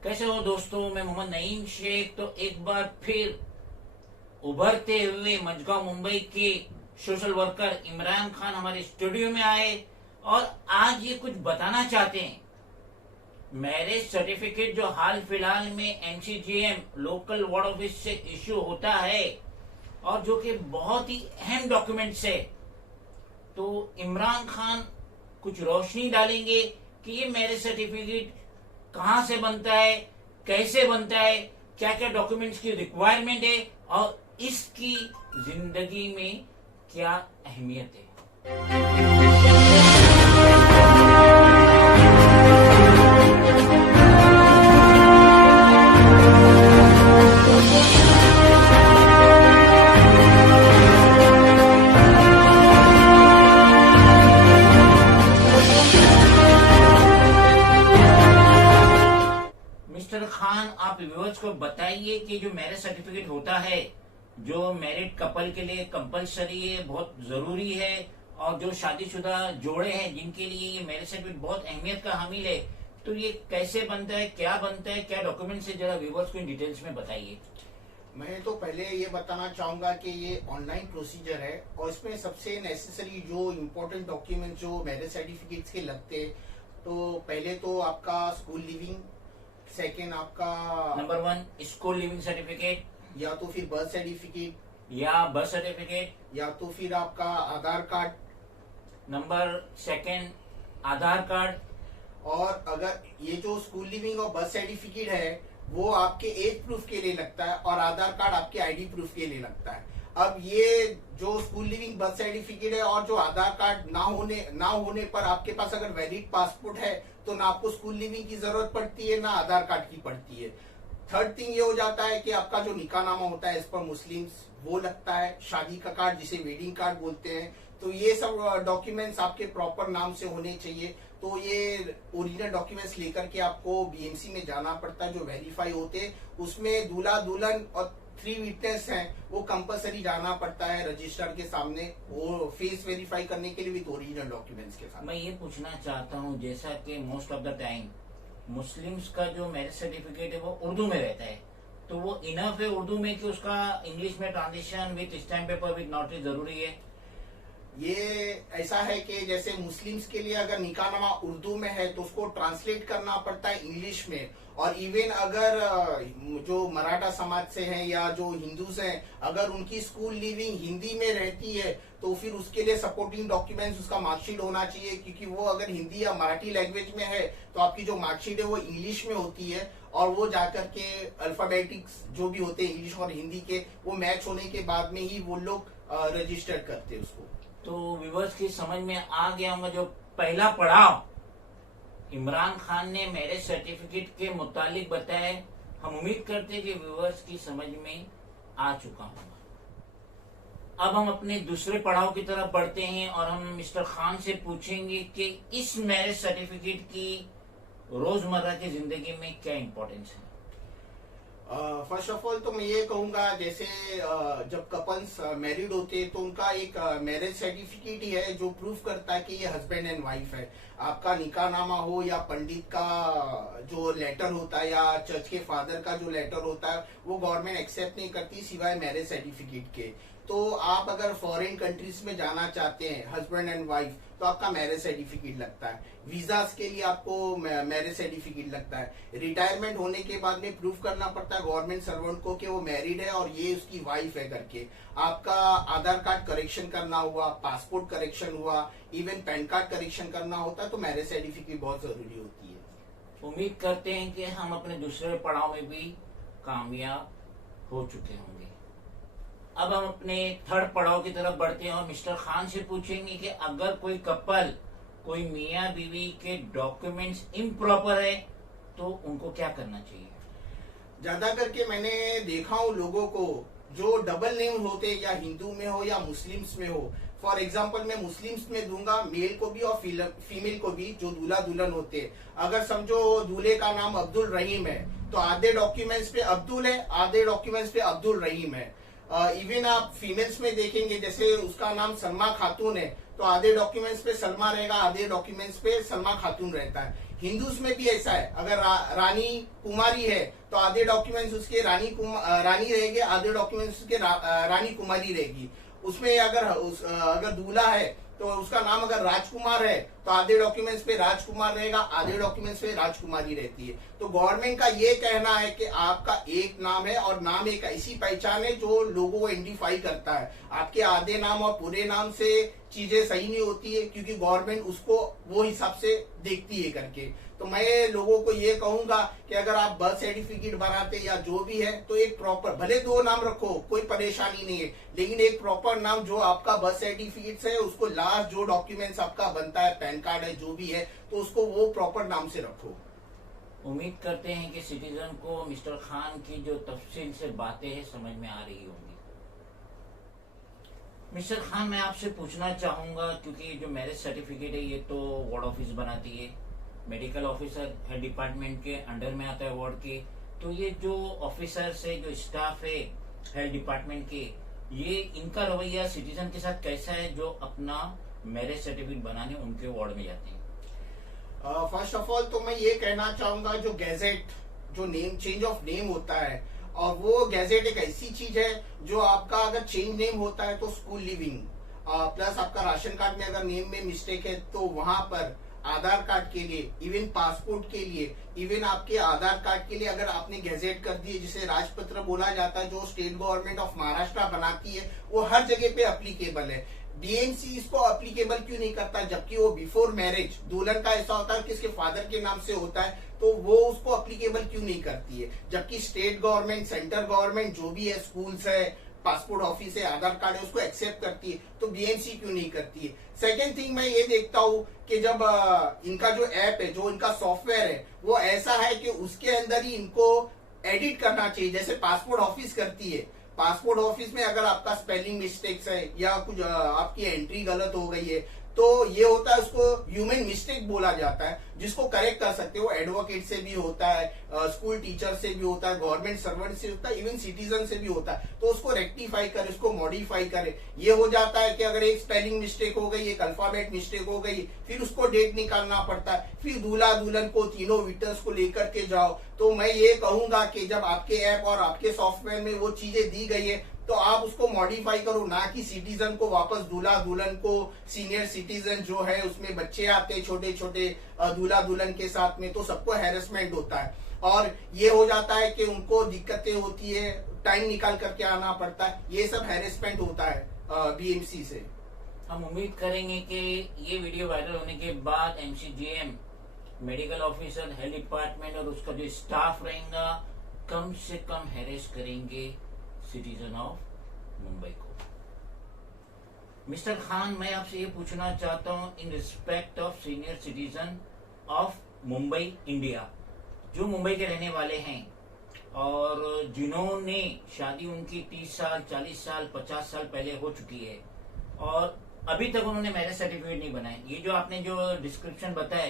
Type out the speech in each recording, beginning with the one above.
कैसे हो दोस्तों, मैं मोहम्मद नईम शेख। तो एक बार फिर उभरते हुए मजगांव मुंबई के सोशल वर्कर इमरान खान हमारे स्टूडियो में आए और आज ये कुछ बताना चाहते हैं। मैरिज सर्टिफिकेट जो हाल फिलहाल में एमसीजीएम लोकल वार्ड ऑफिस से इश्यू होता है और जो कि बहुत ही अहम डॉक्यूमेंट्स है, तो इमरान खान कुछ रोशनी डालेंगे कि ये मैरिज सर्टिफिकेट कहाँ से बनता है, कैसे बनता है, क्या क्या डॉक्यूमेंट्स की रिक्वायरमेंट है और इसकी जिंदगी में क्या अहमियत है। मिस्टर खान, आप व्यूअर्स को बताइए कि जो मैरिज सर्टिफिकेट होता है, जो मैरिड कपल के लिए कंपलसरी है, बहुत जरूरी है, और जो शादीशुदा जोड़े हैं जिनके लिए ये मैरिज सर्टिफिकेट बहुत अहमियत का हामिल है, तो ये कैसे बनता है, क्या डॉक्यूमेंट्स है, जरा व्यूअर्स को इन डिटेल्स में बताइए। मैं तो पहले ये बताना चाहूंगा कि ये ऑनलाइन प्रोसीजर है और इसमें सबसे नेसेसरी जो इम्पोर्टेंट डॉक्यूमेंट जो मैरिज सर्टिफिकेट्स के लगते हैं, तो पहले तो आपका स्कूल लिविंग, सेकेंड आपका नंबर 1 स्कूल लिविंग सर्टिफिकेट, या तो फिर बर्थ सर्टिफिकेट, या बर्थ सर्टिफिकेट। या तो फिर आपका आधार कार्ड। नंबर 2 आधार कार्ड। और अगर ये जो स्कूल लिविंग और बर्थ सर्टिफिकेट है वो आपके एज प्रूफ के लिए लगता है और आधार कार्ड आपके आईडी प्रूफ के लिए लगता है। अब ये जो स्कूल लिविंग बर्थ सर्टिफिकेट है और जो आधार कार्ड ना होने पर आपके पास अगर वैलिड पासपोर्ट है तो ना आपको स्कूल लिविंग की जरूरत पड़ती है ना आधार कार्ड की पड़ती है। थर्ड थिंग ये हो जाता है कि आपका जो निकाहनामा होता है इस पर मुस्लिम्स वो लगता है, शादी का कार्ड जिसे वेडिंग कार्ड बोलते हैं। तो ये सब डॉक्यूमेंट्स आपके प्रॉपर नाम से होने चाहिए। तो ये ओरिजिनल डॉक्यूमेंट्स लेकर के आपको बीएमसी में जाना पड़ता है जो वेरीफाई होते हैं। उसमें दूल्हा दुल्हन और 3 विटनेस हैं, वो कंपलसरी जाना पड़ता है रजिस्टर के सामने, वो फेस वेरीफाई करने के लिए विद ओरिजिनल डॉक्यूमेंट्स के साथ। मैं ये पूछना चाहता हूँ, जैसा कि most of the time Muslims का जो मैरिज सर्टिफिकेट है वो उर्दू में रहता है, तो वो इनफ है उर्दू में कि उसका इंग्लिश में translation with stamp paper with notary जरूरी है? ये ऐसा है कि जैसे मुस्लिम्स के लिए अगर निकाहनामा उर्दू में है तो उसको ट्रांसलेट करना पड़ता है इंग्लिश में। और इवन अगर जो मराठा समाज से हैं या जो हिंदूज हैं, अगर उनकी स्कूल लिविंग हिंदी में रहती है तो फिर उसके लिए सपोर्टिंग डॉक्यूमेंट्स उसका मार्कशीट होना चाहिए, क्योंकि वो अगर हिंदी या मराठी लैंग्वेज में है तो आपकी जो मार्कशीट है वो इंग्लिश में होती है और वो जाकर के अल्फाबेटिक्स जो भी होते हैं इंग्लिश और हिंदी के वो मैच होने के बाद में ही वो लोग रजिस्टर करते हैं उसको। तो व्यूअर्स की समझ में आ गया होगा जो पहला पड़ाव इमरान खान ने मैरिज सर्टिफिकेट के मुतालिक बताया। हम उम्मीद करते हैं कि व्यूअर्स की समझ में आ चुका होगा। अब हम अपने दूसरे पड़ाव की तरफ बढ़ते हैं और हम मिस्टर खान से पूछेंगे कि इस मैरिज सर्टिफिकेट की रोजमर्रा की जिंदगी में क्या इंपॉर्टेंस है। फर्स्ट ऑफ ऑल तो मैं ये कहूंगा, जैसे जब कपल्स मैरिड होते हैं तो उनका एक मैरिज सर्टिफिकेट ही है जो प्रूफ करता है कि ये हस्बैंड एंड वाइफ है। आपका निकाहनामा हो या पंडित का जो लेटर होता है या चर्च के फादर का जो लेटर होता है वो गवर्नमेंट एक्सेप्ट नहीं करती सिवाय मैरिज सर्टिफिकेट के। तो आप अगर फॉरेन कंट्रीज में जाना चाहते हैं हस्बैंड एंड वाइफ तो आपका मैरिज सर्टिफिकेट लगता है। वीजास के लिए आपको मैरिज सर्टिफिकेट लगता है। रिटायरमेंट होने के बाद में प्रूफ करना पड़ता है गवर्नमेंट सर्वेंट को कि वो मैरिड है और ये उसकी वाइफ है करके। आपका आधार कार्ड करेक्शन करना हुआ, पासपोर्ट करेक्शन हुआ, इवन पैन कार्ड करेक्शन करना होता है तो मैरिज सर्टिफिकेट बहुत जरूरी होती है। उम्मीद करते हैं कि हम अपने दूसरे पड़ाव में भी कामयाब हो चुके होंगे। अब हम अपने थर्ड पड़ाव की तरफ बढ़ते हैं और मिस्टर खान से पूछेंगे कि अगर कोई कपल, कोई मियाँ बीवी के डॉक्यूमेंट्स इम्प्रॉपर है तो उनको क्या करना चाहिए। ज्यादा करके मैंने देखा हूँ लोगों को जो डबल नेम होते या हिंदू में हो या मुस्लिम्स में हो। फॉर एग्जाम्पल मैं मुस्लिम्स में दूंगा मेल को भी और फीमेल को भी, जो दूल्हा दुल्हन होते हैं। अगर समझो दूल्हे का नाम अब्दुल रहीम है तो आधे डॉक्यूमेंट्स पे अब्दुल है, आधे डॉक्यूमेंट्स पे अब्दुल रहीम है। इवन आप फीमेल्स में देखेंगे, जैसे उसका नाम सलमा खातून है तो आधे डॉक्यूमेंट्स पे सलमा रहेगा, आधे डॉक्यूमेंट्स पे सलमा खातून रहता है। हिंदूज में भी ऐसा है, अगर रानी कुमारी है तो आधे डॉक्यूमेंट्स उसके रानी रहेंगे, आधे डॉक्यूमेंट्स उसके रानी कुमारी रहेगी। उसमें अगर दूल्हा है तो उसका नाम अगर राजकुमार है तो आधे डॉक्यूमेंट्स पे राजकुमार रहेगा, आधे डॉक्यूमेंट्स पे राजकुमारी रहती है। तो गवर्नमेंट का ये कहना है कि आपका एक नाम है और नाम एक ऐसी पहचान है जो लोगों को आइडेंटिफाई करता है। आपके आधे नाम और पूरे नाम से चीजें सही नहीं होती है, क्योंकि गवर्नमेंट उसको वो हिसाब से देखती है करके। तो मैं लोगों को ये कहूंगा कि अगर आप बर्थ सर्टिफिकेट बनाते या जो भी है तो एक प्रॉपर, भले 2 नाम रखो कोई परेशानी नहीं है, लेकिन एक प्रॉपर नाम जो आपका बर्थ सर्टिफिकेट है उसको लास्ट जो डॉक्यूमेंट्स आपका बनता है, पैन कार्ड है जो भी है, तो उसको वो प्रॉपर नाम से रखो। उम्मीद करते हैं कि सिटीजन को मिस्टर खान की जो तफसील से बातें हैं समझ में आ रही होंगी। मिस्टर खान, मैं आपसे पूछना चाहूंगा, क्योंकि जो मैरिज सर्टिफिकेट है ये तो वार्ड ऑफिस बनाती है, मेडिकल ऑफिसर हेल्थ डिपार्टमेंट के अंडर में आता है वार्ड के, तो ये जो ऑफिसर्स है, जो स्टाफ है हेल्थ डिपार्टमेंट के, ये इनका रवैया सिटीजन के साथ कैसा है जो अपना मैरिज सर्टिफिकेट बनाने उनके वार्ड में जाते हैं? फर्स्ट ऑफ ऑल तो मैं ये कहना चाहूंगा, जो गैजेट, जो नेम चेंज ऑफ नेम होता है, और वो गैजेट एक ऐसी चीज है जो आपका अगर चेंज नेम होता है तो स्कूल लिविंग प्लस आपका राशन कार्ड में अगर नेम में मिस्टेक है तो वहां पर आधार कार्ड के लिए, इवन पासपोर्ट के लिए, इवन आपके आधार कार्ड के लिए अगर आपने गैजेट कर दिए, जिसे राजपत्र बोला जाता है, जो स्टेट गवर्नमेंट ऑफ महाराष्ट्र बनाती है, वो हर जगह पे अप्लीकेबल है। बीएमसी इसको अप्लीकेबल क्यों नहीं करता, जबकि वो बिफोर मैरिज दुल्हन का ऐसा होता है कि इसके फादर के नाम से होता है, तो वो उसको अप्लीकेबल क्यों नहीं करती है, जबकि स्टेट गवर्नमेंट, सेंट्रल गवर्नमेंट जो भी है, स्कूल्स है, पासपोर्ट ऑफिस है, आधार कार्ड है, उसको एक्सेप्ट करती है, तो बीएमसी क्यों नहीं करती है। सेकेंड थिंग मैं ये देखता हूँ कि जब इनका जो ऐप है, जो इनका सॉफ्टवेयर है, वो ऐसा है कि उसके अंदर ही इनको एडिट करना चाहिए, जैसे पासपोर्ट ऑफिस करती है। पासपोर्ट ऑफिस में अगर आपका स्पेलिंग मिस्टेक्स है या कुछ आपकी एंट्री गलत हो गई है, तो ये होता है, उसको ह्यूमन मिस्टेक बोला जाता है, जिसको करेक्ट कर सकते हो। एडवोकेट से भी होता है, स्कूल टीचर से भी होता है, गवर्नमेंट सर्वेंट से होता है, इवन सिटीजन से भी होता है। तो उसको रेक्टिफाई करे, उसको मॉडिफाई करे। ये हो जाता है कि अगर एक स्पेलिंग मिस्टेक हो गई, एक अल्फाबेट मिस्टेक हो गई, फिर उसको डेट निकालना पड़ता है, फिर दूल्हा दुल्हन को, तीनों विटनेस को लेकर के जाओ। तो मैं ये कहूंगा कि जब आपके ऐप और आपके सॉफ्टवेयर में वो चीजें दी गई है तो आप उसको मॉडिफाई करो, ना कि सिटीजन को वापस, दूल्हा दुल्हन को, सीनियर सिटीजन जो है उसमें बच्चे आते हैं छोटे छोटे दूल्हा दुल्हन के साथ में, तो सबको हैरेसमेंट होता है और ये हो जाता है कि उनको दिक्कतें होती है, टाइम निकाल करके आना पड़ता है, ये सब हैरेसमेंट होता है बीएमसी से। हम उम्मीद करेंगे कि ये वीडियो वायरल होने के बाद MCGM, medical officer, health department और उसका जो स्टाफ रहेगा कम से कम हैरेस करेंगे सिटीजन ऑफ मुंबई को। मिस्टर खान, मैं आपसे ये पूछना चाहता हूँ in respect of senior citizen of Mumbai India, जो मुंबई के रहने वाले हैं और जिन्होंने शादी उनकी 30 साल, 40 साल, 50 साल पहले हो चुकी है और अभी तक उन्होंने मैरिज सर्टिफिकेट नहीं बनाए। ये जो आपने जो डिस्क्रिप्शन बताया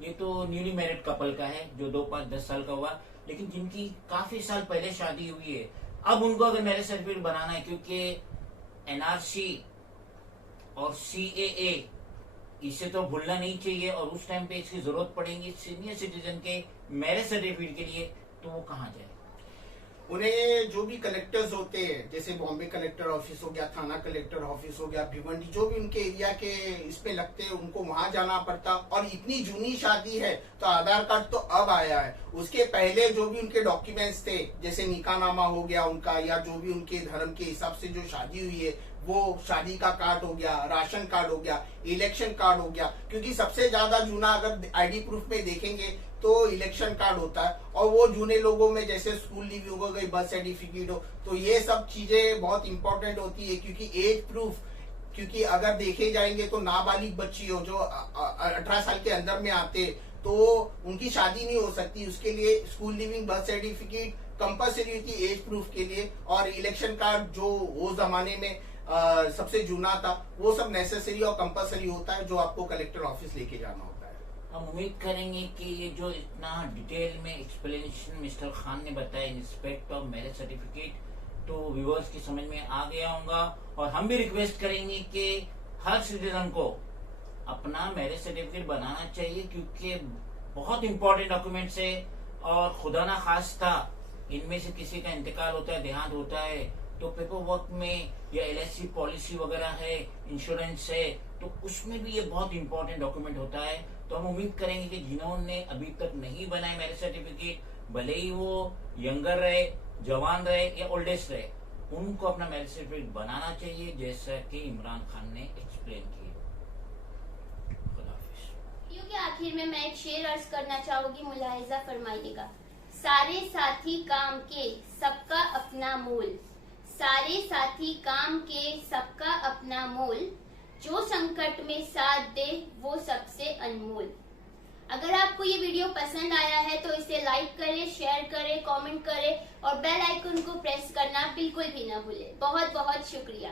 ये तो न्यूली मैरिड कपल का है जो 2, 5, 10 साल का हुआ, लेकिन जिनकी काफी साल पहले शादी हुई है, अब उनको अगर मैरिज सर्टिफिकेट बनाना है, क्योंकि एनआरसी और सीएए इसे तो भूलना नहीं चाहिए और उस टाइम पे इसकी जरूरत पड़ेगी सीनियर सिटीजन के मैरिज सर्टिफिकेट के लिए, तो वो कहाँ जाए? उन्हें जो भी कलेक्टर्स होते हैं, जैसे बॉम्बे कलेक्टर ऑफिस हो गया, थाना कलेक्टर ऑफिस हो गया, भिवंडी, जो भी उनके एरिया के इसमें लगते हैं, उनको वहां जाना पड़ता। और इतनी जूनी शादी है तो आधार कार्ड तो अब आया है, उसके पहले जो भी उनके डॉक्यूमेंट्स थे, जैसे निकाहनामा हो गया उनका, या जो भी उनके धर्म के हिसाब से जो शादी हुई है, वो शादी का कार्ड हो गया, राशन कार्ड हो गया, इलेक्शन कार्ड हो गया, क्योंकि सबसे ज्यादा जूना अगर आईडी प्रूफ में देखेंगे तो इलेक्शन कार्ड होता है। और वो जूने लोगों में जैसे स्कूल लीव हो गई, बर्थ सर्टिफिकेट हो, तो ये सब चीजें बहुत इंपॉर्टेंट होती है, क्योंकि एज प्रूफ, क्योंकि अगर देखे जाएंगे तो नाबालिग बच्ची हो जो 18 साल के अंदर में आते तो उनकी शादी नहीं हो सकती, उसके लिए school living, birth certificate compulsory होती है एज प्रूफ के लिए। और इलेक्शन कार्ड जो वो जमाने में सबसे जूना था, वो सब नेसेसरी और कंपल्सरी होता है, जो आपको कलेक्टर ऑफिस लेके जाना होता है। हम उम्मीद करेंगे कि ये जो इतना डिटेल में एक्सप्लेनेशन मिस्टर खान ने बताया in respect of marriage certificate, तो व्यूअर्स की समझ में आ गया होगा। और हम भी रिक्वेस्ट करेंगे कि हर सिटीजन को अपना मैरिज सर्टिफिकेट बनाना चाहिए, क्योंकि बहुत इंपॉर्टेंट डॉक्यूमेंट्स है। और खुदा ना खास्ता इनमें से किसी का इंतकाल होता है, देहांत होता है, तो पेपर वर्क में या LIC पॉलिसी वगैरह है, इंश्योरेंस है, तो उसमें भी ये बहुत इंपॉर्टेंट डॉक्यूमेंट होता है। तो हम उम्मीद करेंगे कि जिन्होंने अभी तक नहीं बनाए मैरिज सर्टिफिकेट, भले ही वो यंगर रहे, जवान रहे या ओल्डेस्ट रहे, उनको अपना मैरिज सर्टिफिकेट बनाना चाहिए, जैसा कि इमरान खान ने एक्सप्लेन किया। खुदा हाफिज। वीडियो के आखिर में मैं एक शेर अर्ज करना चाहूंगी, मुलाहिजा फरमाइएगा। सारे साथी काम के सबका अपना मोल, सारे साथी काम के सबका अपना मोल, जो संकट में साथ दे वो सबसे अनमोल। अगर आपको ये वीडियो पसंद आया है तो इसे लाइक करें, शेयर करें, कमेंट करें और बेल आइकन को प्रेस करना बिल्कुल भी ना भूलें। बहुत बहुत शुक्रिया।